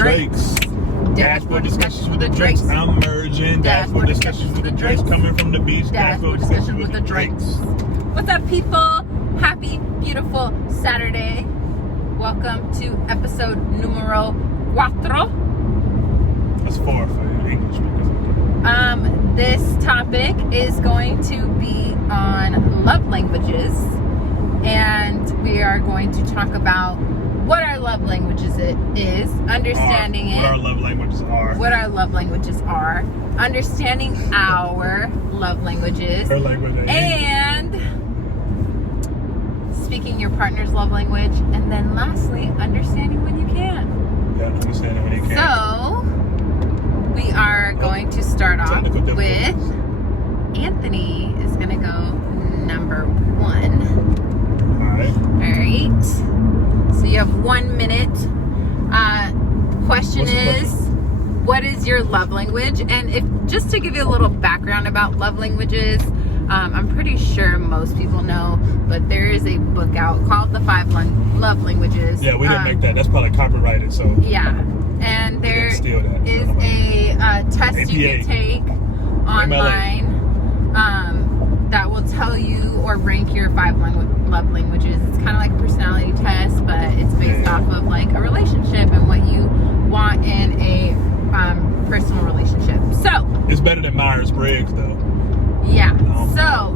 Drakes. Dashboard discussions with the Drakes. I'm merging. Dashboard discussions with the Drakes. Coming from the beach. Dashboard discussions with the Drakes. What's up, people? Happy, beautiful Saturday. Welcome to episode numero 4. That's 4 for English speakers. This topic is going to be on love languages, and we are going to talk about what our love languages is, understanding what our love languages are. What our love languages are, understanding our love languages, Her language, and speaking your partner's love language, and then lastly, understanding when you can. Yeah, understanding when you can. So, we are going to start off with Anthony is going to go number 1. Alright. So you have 1 minute. Question is, what is your love language? And if just to give you a little background about love languages, I'm pretty sure most people know, but there is a book out called The 5 Love Languages. Yeah, we didn't make that. That's probably copyrighted, so. Yeah. And there is a test APA. you can take online that will tell you or rank your 5 love languages. It's kind of like a personality test, but it's based off of like a relationship and what you want in a personal relationship. So it's better than Myers-Briggs, though. Yeah. So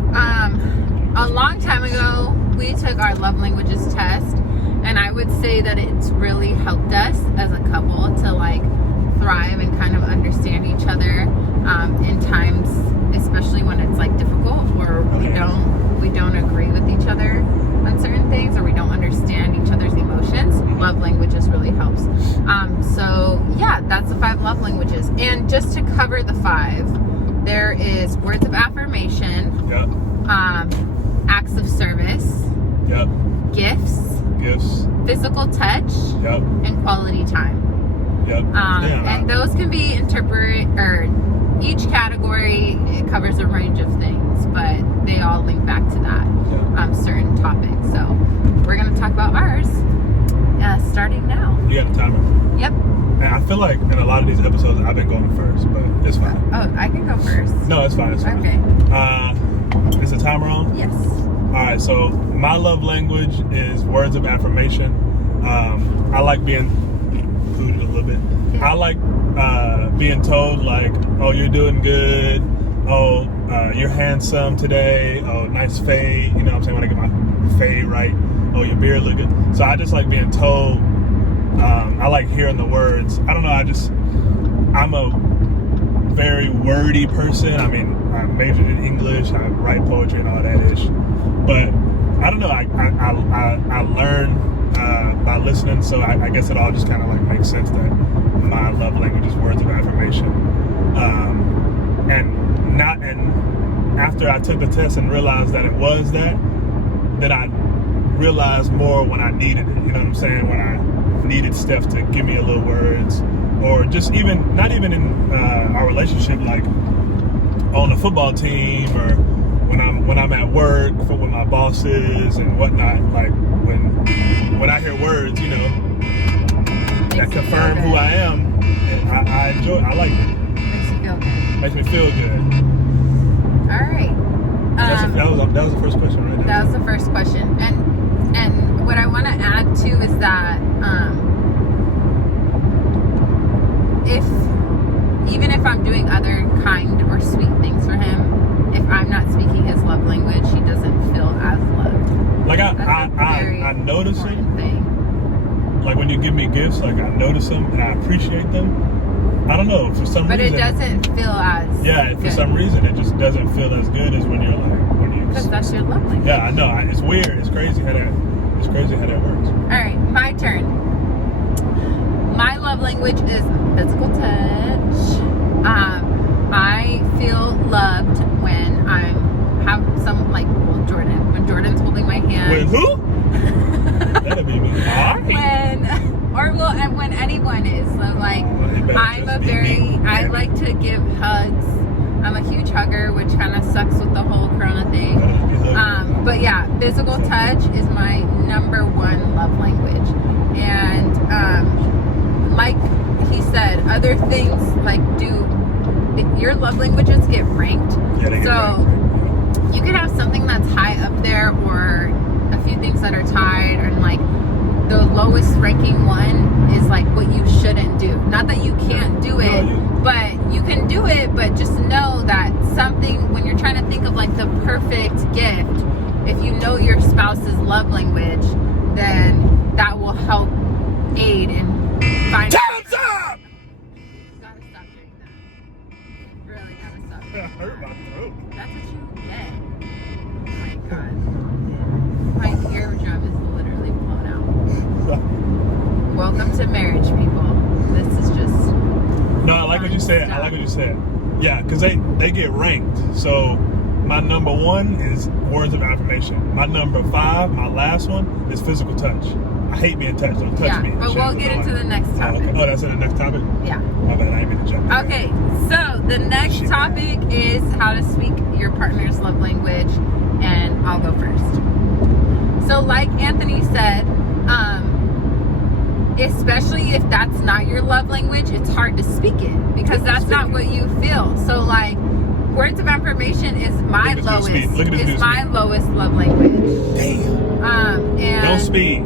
a long time ago, we took our love languages test. And I would say that it's really helped us as a couple to like thrive and kind of understand each other in times, especially when it's like difficult or we don't agree with each other on certain things or we don't understand each other's emotions. Love languages really helps. So yeah, that's the 5 love languages. And just to cover the 5, there is words of affirmation, acts of service, gifts, physical touch, and quality time. And those can be interpreted, or each category it covers a range of things, but they all link back to that certain topic. So we're going to talk about ours starting now. You got a timer? Yep. And I feel like in a lot of these episodes I've been going first, but it's fine. Oh, I can go first. No, it's fine. It's fine. Okay. Is the timer on? Yes. Alright, so my love language is words of affirmation. I like being included a little bit. I like being told like, oh, you're doing good. Oh, you're handsome today. Oh, nice fade. You know what I'm saying? When I get my fade right. Oh, your beard look good. So I just like being told. I like hearing the words. I don't know. I'm a very wordy person. I mean, I majored in English. I write poetry and all that ish. But I don't know. I learn by listening, so I guess it all just kind of like makes sense that my love language is words of affirmation. And after I took the test and realized that it was that, then I realized more when I needed it. You know what I'm saying? When I needed Steph to give me a little words, or just even not even in our relationship, like on the football team or when I'm at work with my bosses and whatnot, like when I hear words, you know, that confirm who I am, I enjoy it. I like it. Makes you feel good. Makes me feel good. All right. That was the first question, right? That was the first question, and what I want to add too is that even if I'm doing other kind or sweet things for him, if I'm not speaking his love language, he doesn't feel as loved. Like I notice it. Like when you give me gifts, like I notice them and I appreciate them. I don't know, for some reason. But it doesn't feel as for good. some reason it just doesn't feel as good as when you because that's your love language. Yeah, I know. It's weird. It's crazy how that works. All right, my turn. My love language is physical touch. I feel loved when when Jordan's holding my hand. With who? That'd be me. When anyone is. So like, I like to give hugs. I'm a huge hugger, which kind of sucks with the whole Corona thing. But yeah, physical touch is my #1 love language. And like he said, other things like your love languages get ranked. Yeah, they get ranked. You could have something that's high up there, or a few things that are tied, and like the lowest ranking one is like what you shouldn't do. Not that you can't do it, but you can do it, but just know that something, when you're trying to think of like the perfect gift, if you know your spouse's love language, then that will help aid in finding. Time's up! You gotta stop doing that. You really gotta stop doing That hurt my throat. That's what you get. Oh my god. My eardrum is literally blown out. Welcome to marriage, people. This is just. No, I like what you said. I like what you said. Yeah, because they get ranked. So my number 1 is words of affirmation. My number 5, my last one, is physical touch. I hate being touched. Don't touch me. But we'll get into the next topic. Oh, okay. Oh, that's in the next topic? Yeah. My bad, I ain't mean to jump. Okay, so the next topic is how to speak your partner's love language, and I'll go first. So like Anthony said, especially if that's not your love language, it's hard to speak it because that's not what you feel. So like words of affirmation is my lowest. It's my lowest love language. Damn. And don't speed.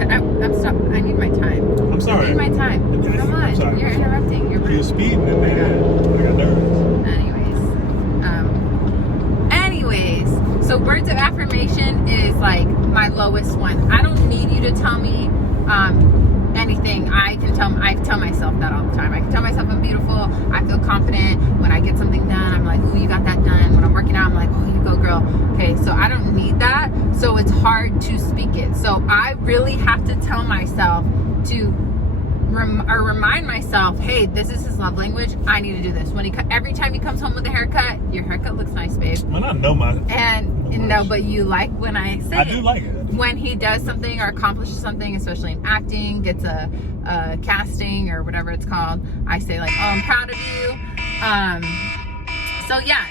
I'm stop. I need my time. I'm sorry. I need my time. Okay. Come on, sorry. you're interrupting. You're speeding in there. I got nervous. Anyways, so words of affirmation is like my lowest one. I don't need you to tell me anything. I tell myself that all the time. I can tell myself I'm beautiful. I feel confident. When I get something done, I'm like, oh, you got that done. When I'm working out, I'm like, oh, you go, girl. Okay, so I don't need that. So it's hard to speak it. So I really have to tell myself to remind myself, hey, this is his love language. I need to do this. Every time he comes home with a haircut, your haircut looks nice, babe. Man, I know my. And no, but you like when I say I do like it. When he does something or accomplishes something, especially in acting, gets a casting or whatever it's called, I say like, oh, I'm proud of you. So yeah,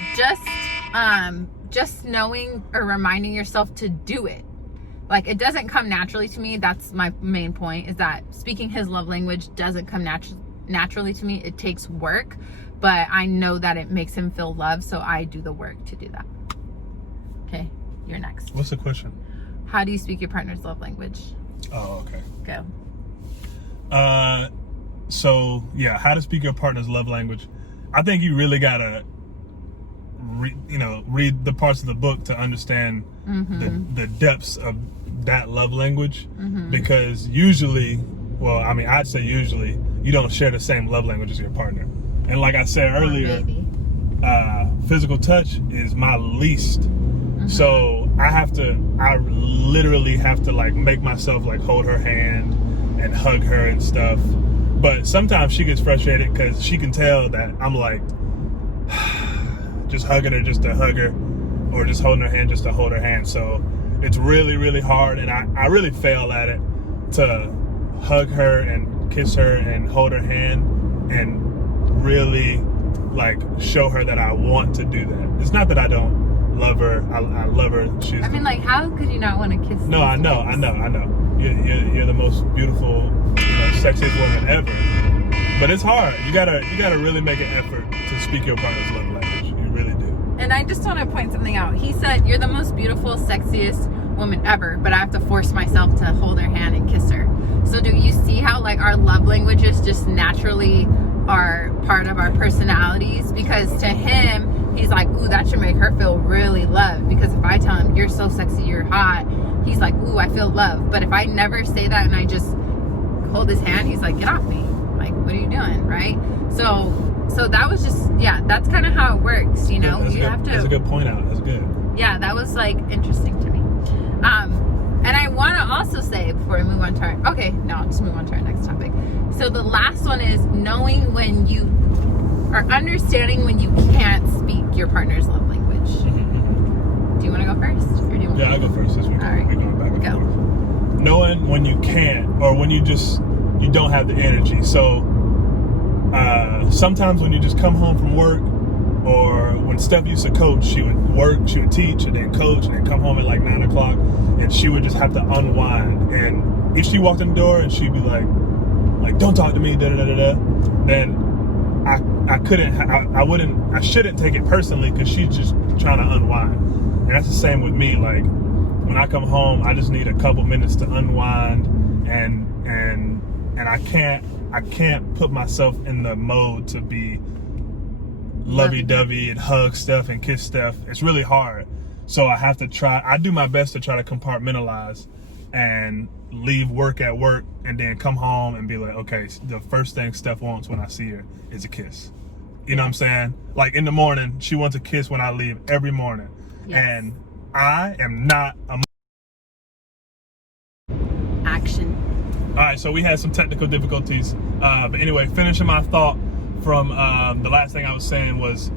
just knowing or reminding yourself to do it. Like, it doesn't come naturally to me. That's my main point, is that speaking his love language doesn't come naturally to me. It takes work, but I know that it makes him feel loved, so I do the work to do that. Okay, you're next. What's the question? How do you speak your partner's love language? Oh, okay. Go. So yeah, how to speak your partner's love language. I think you really gotta read the parts of the book to understand the depths of that love language, because usually, well, I mean, I'd say usually you don't share the same love language as your partner. And like I said earlier, physical touch is my least. So I literally have to like make myself like hold her hand and hug her and stuff. But sometimes she gets frustrated because she can tell that I'm like just hugging her just to hug her, or just holding her hand just to hold her hand. So it's really, really hard, and I really fail at it, to hug her and kiss her and hold her hand and really like show her that I want to do that. It's not that I don't love her. I love her. Like, how could you not want to kiss? No, I know. You're the most beautiful, sexiest woman ever. But it's hard. You gotta really make an effort to speak your partner's love language. You really do. And I just want to point something out. He said, you're the most beautiful, sexiest woman ever, but I have to force myself to hold her hand and kiss her. So do you see how like our love languages just naturally are part of our personalities? Because to him, he's like, ooh, that should make her feel really loved. Because if I tell him, you're so sexy, you're hot, he's like, ooh, I feel loved. But if I never say that and I just hold his hand, he's like, get off me. Like, what are you doing, right? So that was just, that's kind of how it works, you know? That's a good point out. That's good. Yeah, that was like interesting to me. And I want to also say, before we move on to I'll just move on to our next topic. So the last one is knowing when you, or understanding when you can't speak your partner's love language. Do you want to go first? Or do you want I'll go first this week. All right. We're going back and forth. Knowing when you can't, or when you don't have the energy. So sometimes when you just come home from work, or when Steph used to coach, she would work, she would teach, and then coach, and then come home at like 9 o'clock, and she would just have to unwind. And if she walked in the door and she'd be like like, don't talk to me, then I shouldn't take it personally because she's just trying to unwind. And that's the same with me. Like, when I come home, I just need a couple minutes to unwind, and I can't put myself in the mode to be lovey-dovey and hug stuff and kiss stuff. It's really hard. So I do my best to try to compartmentalize and leave work at work and then come home and be like, okay, the first thing Steph wants when I see her is a kiss. You know what I'm saying? Like, in the morning, she wants a kiss when I leave every morning. Yes. And I am not a action. All right, so we had some technical difficulties. But anyway, finishing my thought from the last thing I was saying was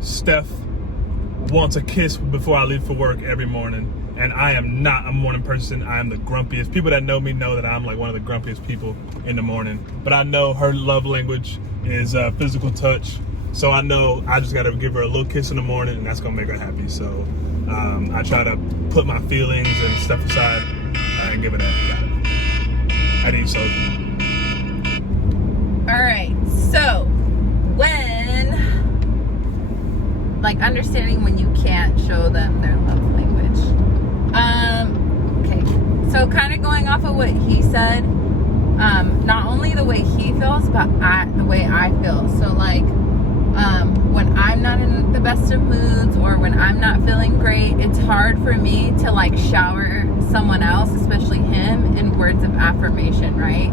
Steph wants a kiss before I leave for work every morning. And I am not a morning person. I am the grumpiest. People that know me know that I'm like one of the grumpiest people in the morning. But I know her love language is physical touch. So I know I just got to give her a little kiss in the morning, and that's going to make her happy. So I try to put my feelings and stuff aside and give her that. Got it. I need so. All right. So understanding when you can't show them their love language. Okay, so kind of going off of what he said, not only the way he feels, but the way I feel. So like, when I'm not in the best of moods or when I'm not feeling great, it's hard for me to like shower someone else, especially him, in words of affirmation, right?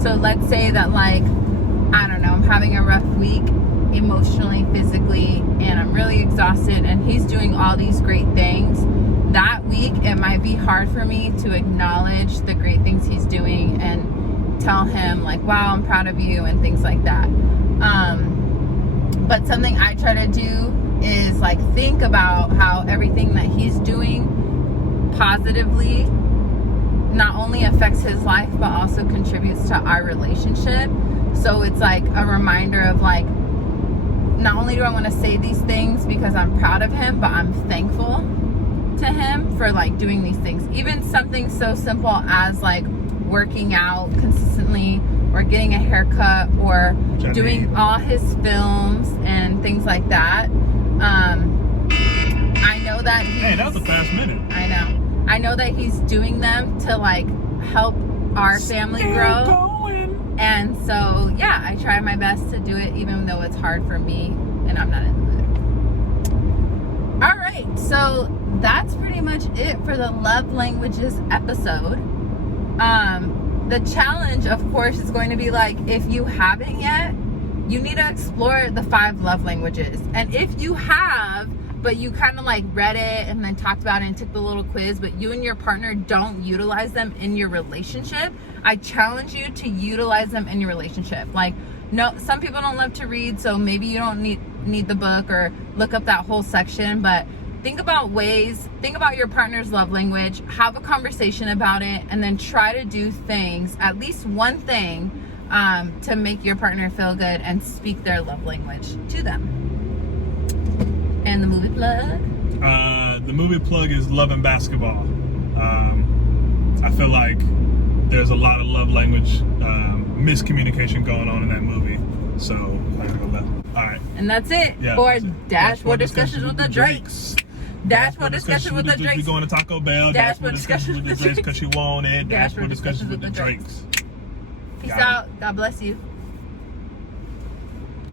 So let's say that, like, I don't know, I'm having a rough week emotionally, physically, and I'm really exhausted, and he's doing all these great things. That week, it might be hard for me to acknowledge the great things he's doing and tell him, like, wow, I'm proud of you, and things like that. But something I try to do is like think about how everything that he's doing positively not only affects his life, but also contributes to our relationship. So it's like a reminder of like, not only do I want to say these things because I'm proud of him, but I'm thankful to him for like doing these things. Even something so simple as like working out consistently or getting a haircut or doing all his films and things like that. I know that hey, that was a fast minute. I know that he's doing them to like help our family grow. Going. And so, yeah, I try my best to do it even though it's hard for me and I'm not in the mood. All right, so that's pretty much it for the love languages episode. The challenge, of course, is going to be like, if you haven't yet, you need to explore the 5 love languages. And if you have, but you kind of like read it and then talked about it and took the little quiz, but you and your partner don't utilize them in your relationship, I challenge you to utilize them in your relationship. Like, no, some people don't love to read, so maybe you don't need the book or look up that whole section, but think about your partner's love language, have a conversation about it, and then try to do things, at least one thing, to make your partner feel good and speak their love language to them. And the movie plug? The movie plug is Love and Basketball. I feel like there's a lot of love language miscommunication going on in that movie. So, I gotta go left. All right. And that's it for Dashboard Discussions with the Drakes. Dashboard Discussions with the Drakes. We going to Taco Bell. Dashboard Discussions with the Drakes because you want it. Dashboard Discussions with the Drakes. Peace out. God bless you.